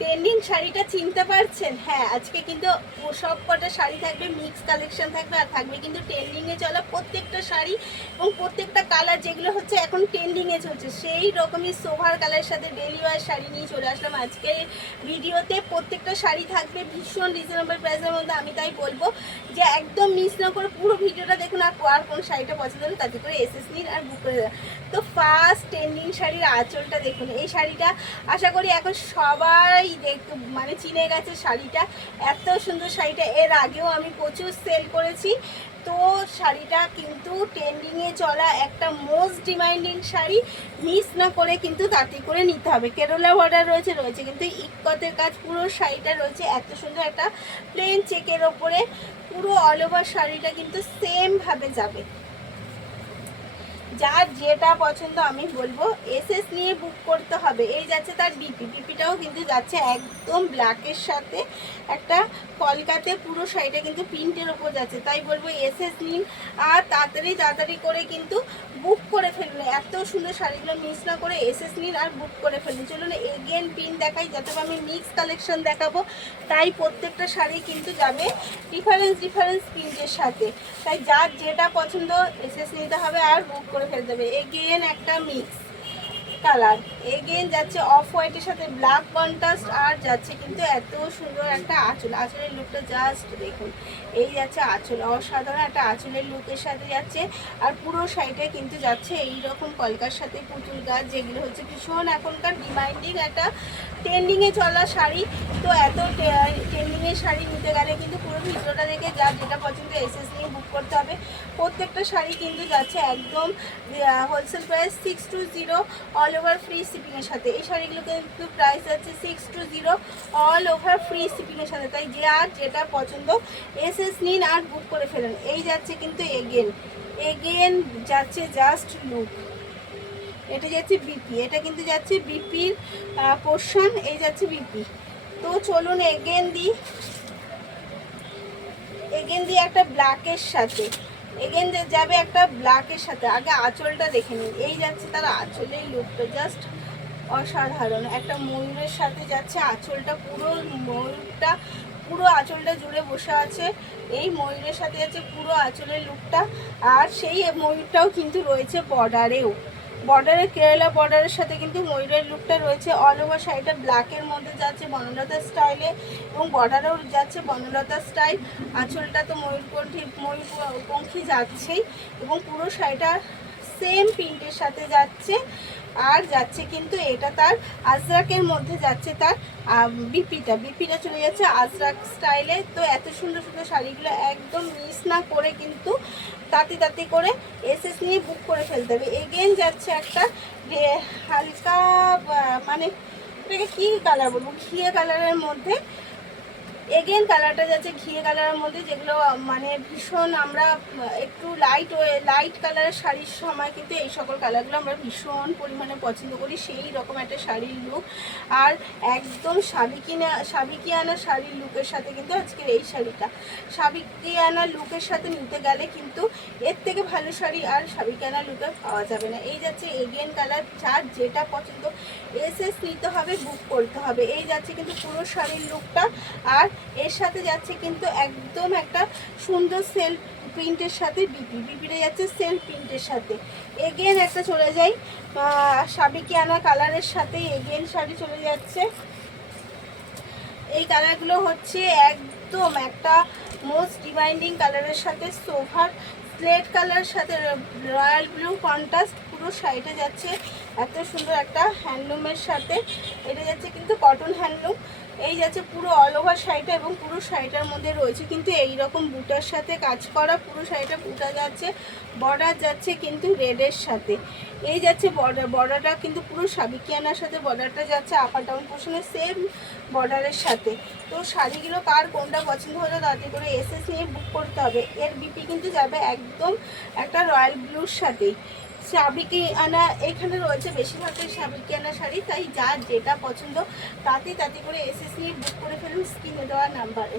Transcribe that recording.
Trending শাড়িটা চিনতে পারছেন? হ্যাঁ, আজকে কিন্তু সব কটা শাড়ি থাকবে, মিক্স কালেকশন থাকবে, আর থাকবে কিন্তু ট্রেন্ডিংয়ে চলা প্রত্যেকটা শাড়ি এবং প্রত্যেকটা কালার যেগুলো হচ্ছে এখন ট্রেন্ডিংয়ে চলছে সেই রকমই সোভার কালারের সাথে ডেলি ওয়ার শাড়ি নিয়ে চলে আসলাম আজকে ভিডিওতে। প্রত্যেকটা শাড়ি থাকবে ভীষণ রিজনেবল প্রাইসের মধ্যে। আমি তাই বলবো যে একদম মিস না করে পুরো ভিডিওটা দেখুন, আর কোন শাড়িটা পছন্দ হলে তাতে করে এসএস নিন আর বুক করে দেন। তো ফার্স্ট ট্রেন্ডিং শাড়ির আঁচলটা দেখুন। এই শাড়িটা আশা করি এখন সবাই মানে চিনে গেছে শাড়িটা, এত সুন্দর শাড়িটা। এর আগেও আমি প্রচুর সেল করেছি। তো শাড়িটা কিন্তু ট্রেন্ডিংয়ে চলা একটা মোস্ট ডিমান্ডিং শাড়ি, মিস না করে কিন্তু তাতে করে নিতে হবে। কেরলা বর্ডার রয়েছে কিন্তু ইক্কতের কাজ পুরো শাড়িটা রয়েছে। এত সুন্দর একটা প্লেন চেকের ওপরে পুরো অল ওভার শাড়িটা কিন্তু সেমভাবে যাবে। যার যেটা পছন্দ আমি বলবো এসএস নিয়ে বুক করতে হবে। এই যাচ্ছে তার বিপিটাও কিন্তু যাচ্ছে একদম ব্ল্যাকের সাথে একটা কলকাতে, পুরো শাড়িটা কিন্তু প্রিন্টের ওপর যাচ্ছে। তাই বলবো এসএস নিন আর তাড়াতাড়ি করে কিন্তু বুক করে ফেলুন। এত সুন্দর শাড়িগুলো মিস না করে এসএস নিন আর বুক করে ফেলুন। চলুন এগেন প্রিন্ট দেখাই, যাতে আমি মিক্স কালেকশন দেখাবো, তাই প্রত্যেকটা শাড়ি কিন্তু যাবে ডিফারেন্স প্রিন্টের সাথে। তাই যার যেটা পছন্দ এসএস নিতে হবে আর বুক করে ফেলতে হবে। এগেন একটা মিক্স কালার, এগেন যাচ্ছে অফ হোয়াইটের সাথে ব্ল্যাক কন্ট্রাস্ট, আর যাচ্ছে কিন্তু এত সুন্দর একটা আঁচলের লুকটা জাস্ট দেখুন। এই যাচ্ছে আঁচল, অসাধারণ একটা আঁচলের লুকের সাথে যাচ্ছে। আর পুরো শাড়িটা কিন্তু যাচ্ছে এই রকম কলকার সাথে পুতুল গাছ, যেগুলো হচ্ছে ভীষণ এখনকার ডিমান্ডিং একটা ট্রেন্ডিংয়ে চলা শাড়ি। তো এত ট্রেন্ডিংয়ের শাড়ি নিতে গেলে কিন্তু পুরো ভিডিওটা দেখে যার যেটা পছন্দ এসএস নিয়ে বুক করতে হবে। প্রত্যেকটা শাড়ি কিন্তু যাচ্ছে একদম wholesale price 620, all over free শিপিংয়ের সাথে। এই শাড়িগুলো কিন্তু প্রাইস যাচ্ছে 620, অল ওভার ফ্রি শিপিংয়ের সাথে। তাই যে আর যেটা পছন্দ এসএস নিন আর বুক করে ফেলুন। এই যাচ্ছে কিন্তু এগেন যাচ্ছে জাস্ট লুক। এটা যাচ্ছে বিপি, এটা কিন্তু যাচ্ছে বিপির পোর্শন, এই যাচ্ছে বিপি। তো চলুন এগেন দিই একটা ব্ল্যাকের সাথে, এগেন যাবে একটা ব্ল্যাকের সাথে। আগে আঁচলটা দেখে নিন। এই যাচ্ছে তার আঁচলের লুকটা জাস্ট অসাধারণ। একটা ময়ূরের সাথে যাচ্ছে আঁচলটা, পুরো আঁচলটা জুড়ে বসে আছে। এই ময়ূরের সাথে যাচ্ছে পুরো আঁচলের লুকটা। আর সেই ময়ূরটাও কিন্তু রয়েছে বর্ডারে কেরালা বর্ডারের সাথে কিন্তু ময়ূরের লুকটা রয়েছে। অল ওভার শাড়িটা ব্ল্যাকের মধ্যে যাচ্ছে বনলতা স্টাইলে, এবং বর্ডারেও যাচ্ছে বনলতা স্টাইল। আঁচলটা তো ময়ূরপঙ্খী যাচ্ছেই, এবং পুরো শাড়িটা সেম প্রিন্টের সাথে যাচ্ছে। আর যাচ্ছে কিন্তু এটা তার আজরাকের মধ্যে যাচ্ছে তার বিপিটা চলে যাচ্ছে আজরাক স্টাইলে। তো এত সুন্দর সুন্দর শাড়িগুলো একদম মিস না করে কিন্তু তাতে করে এসএস নিয়ে বুক করে ফেলতে হবে। এগেন যাচ্ছে একটা হালকা মানে এটাকে কী কালার বলবো, ঘিয়ে কালারের মধ্যে। এগেন কালারটা যাচ্ছে ঘিয়ে কালারের মধ্যে, যেগুলো মানে ভীষণ আমরা একটু লাইট কালারের শাড়ির সময় কিন্তু এই সকল কালারগুলো আমরা ভীষণ পরিমাণে পছন্দ করি। সেই রকম একটা শাড়ির লুক, আর একদম সাবিকিয়ানা শাড়ির লুকের সাথে কিন্তু আজকের এই শাড়িটা। সাবিকিয়ানা লুকের সাথে নিতে গেলে কিন্তু এর থেকে ভালো শাড়ি আর সাবিকিয়ানা লুকে পাওয়া যাবে না। এই যাচ্ছে এগেন কালার, যার যেটা পছন্দ এসএস নিতে হবে, বুক করতে হবে। এই যাচ্ছে কিন্তু পুরো শাড়ির লুকটা, আর এর সাথে যাচ্ছে কিন্তু একদম একটা সুন্দর সেলফ প্রিন্টের সাথে বিপিটা যাচ্ছে সেলফ প্রিন্টের সাথে। এগেন একটা চলে যাই সাবিকিয়ানা কালারের সাথে, এগেন শাড়ি চলে যাচ্ছে। এই কালারগুলো হচ্ছে একদম একটা মোস্ট ডিমান্ডিং কালারের সাথে সোভার স্লেট কালার সাথে রয়্যাল ব্লু কন্ট্রাস্ট। পুরো শাড়িটা যাচ্ছে এত সুন্দর একটা হ্যান্ডলুমের সাথে। এটা যাচ্ছে কিন্তু কটন হ্যান্ডলুম। এই যাচ্ছে পুরো অল ওভার শাড়িটা, এবং পুরো শাড়িটার মধ্যে রয়েছে কিন্তু এই রকম বুটার সাথে কাজ করা। পুরো শাড়িটা বুটা যাচ্ছে, বর্ডার যাচ্ছে কিন্তু রেডের সাথে। এই যাচ্ছে বর্ডারটা কিন্তু পুরো সাবিকিয়ানার সাথে বর্ডারটা যাচ্ছে আপার ডাউন পোর্শনে সেম বর্ডারের সাথে। তো শাড়িগুলো কার কোনটা পছন্দ হলো তাতে করে এসএস নিয়ে বুক করতে হবে। এর বিপি কিন্তু যাবে একদম একটা রয়্যাল ব্লুর সাথেই। সাবিকিয়ানা এখানে রয়েছে বেশিরভাগই সাবিকিয়ানা শাড়ি, তাই যার যেটা পছন্দ তাতে করে এসএস নিয়ে বুক করে ফেলুন স্ক্রিনে দেওয়া নাম্বারে।